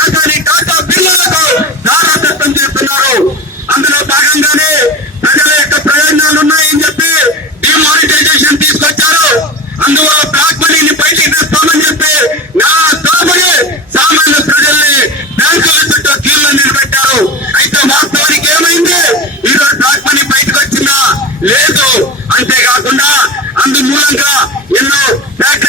ఆదాని టాటా బిర్లాలకు నారాదత్వం చేస్తున్నారు. అందులో భాగంగానే ప్రజల యొక్క ప్రయోజనాలు ఉన్నాయని చెప్పి డిమానిటైజేషన్ తీసుకొచ్చారు. అందువల్ల బ్లాక్ మనీని బయటికి తెస్తామని చెప్పి నా తరపునే సామాన్య ప్రజల్ని బ్యాంకుల చుట్టూ క్యూలో నిలబెట్టారు అయితే వాస్తవానికి ఏమైంది? ఈరోజు బ్లాక్ మనీ బయటకు వచ్చిందా లేదు. అంతేకాకుండా అందుమూలంగా ఎన్నో బ్యాక్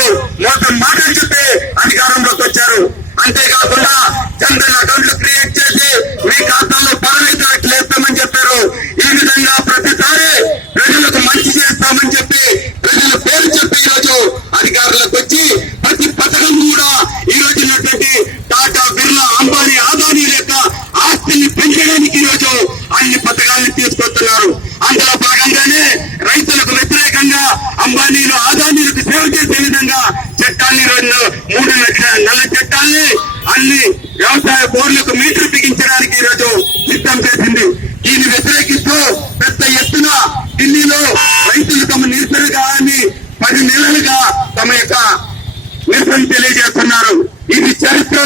చేశారు. మోసం మాట చెప్పి అధికారంలోకి వచ్చారు. అంతేకాకుండా జనరల్ అకౌంట్లు క్రియేట్ చేసి మీ ఖాతాలో పరమేశ్వరకు లేస్తామని చెప్పారు. ఈ విధంగా ప్రతిసారి ప్రజలకు మంచి చేస్తామని చెప్పి ప్రజల పేరు చెప్పి ఈరోజు అధికారులకు వచ్చి ప్రతి పథకం కూడా ఈ రోజు ఉన్నటువంటి టాటా బిర్లా అంబానీ ఆదానీ లేక ఆస్తిని పెంచడానికి ఈరోజు అన్ని పథకాలను తీసుకొస్తున్నారు. అందులో భాగంగానే రైతులకు నల్ల చట్టాన్ని అన్ని వ్యవసాయ బోర్లకు మీటర్ బిగించడానికి ఈరోజు సిద్ధం చేసింది. దీన్ని వ్యతిరేకిస్తూ పెద్ద ఎత్తున ఢిల్లీలో రైతులు తమ నిరసనగా అని పది నెలలుగా తమ యొక్క నిరసన తెలియజేస్తున్నారు. ఇది చరిత్ర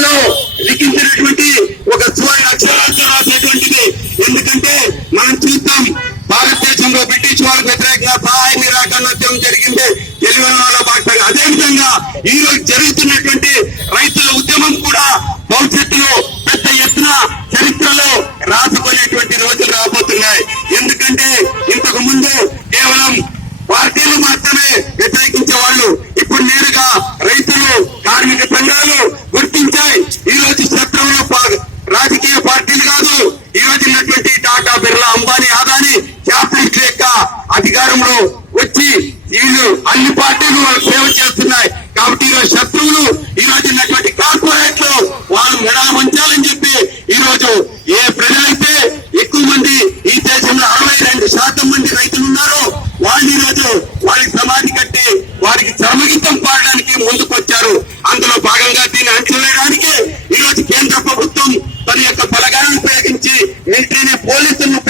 భారతదేశంలో వ్యతిరేకంగా సహాయ నిరాకరణోద్యమం జరిగింది. తెలివైన భాగంగా అదేవిధంగా ఈ రోజు జరుగుతున్నటువంటి రైతుల ఉద్యమం కూడా భవిష్యత్తులో పెద్ద ఎత్తున చరిత్రలో రాసుకునేటువంటి రోజులు రాబోతున్నాయి. ఎందుకంటే ఇంతకు ముందు కేవలం పార్టీలు మాత్రమే వ్యతిరేకించే వాళ్ళు ఇప్పుడు నేరుగా రైతులు కార్మిక సంఘాలు గుర్తించి శత్రువులు ఈ రోజు ఉన్నటువంటి కార్పొరేట్లు వాళ్ళు మెడల ఉంచాలని చెప్పి ఈ రోజు ఏ ప్రజలైతే ఎక్కువ మంది ఈ దేశంలో అరవై రెండు శాతం మంది రైతులు ఉన్నారో వాళ్ళు ఈ రోజు వాళ్ళకి సమాధి కట్టి వారికి చర్మగీతం పాడడానికి ముందుకొచ్చారు. అందులో భాగంగా దీన్ని అంచవేయడానికి ఈ రోజు కేంద్ర ప్రభుత్వం తన యొక్క బలగాలను ఉపయోగించి మిలిటరీని పోలీసులను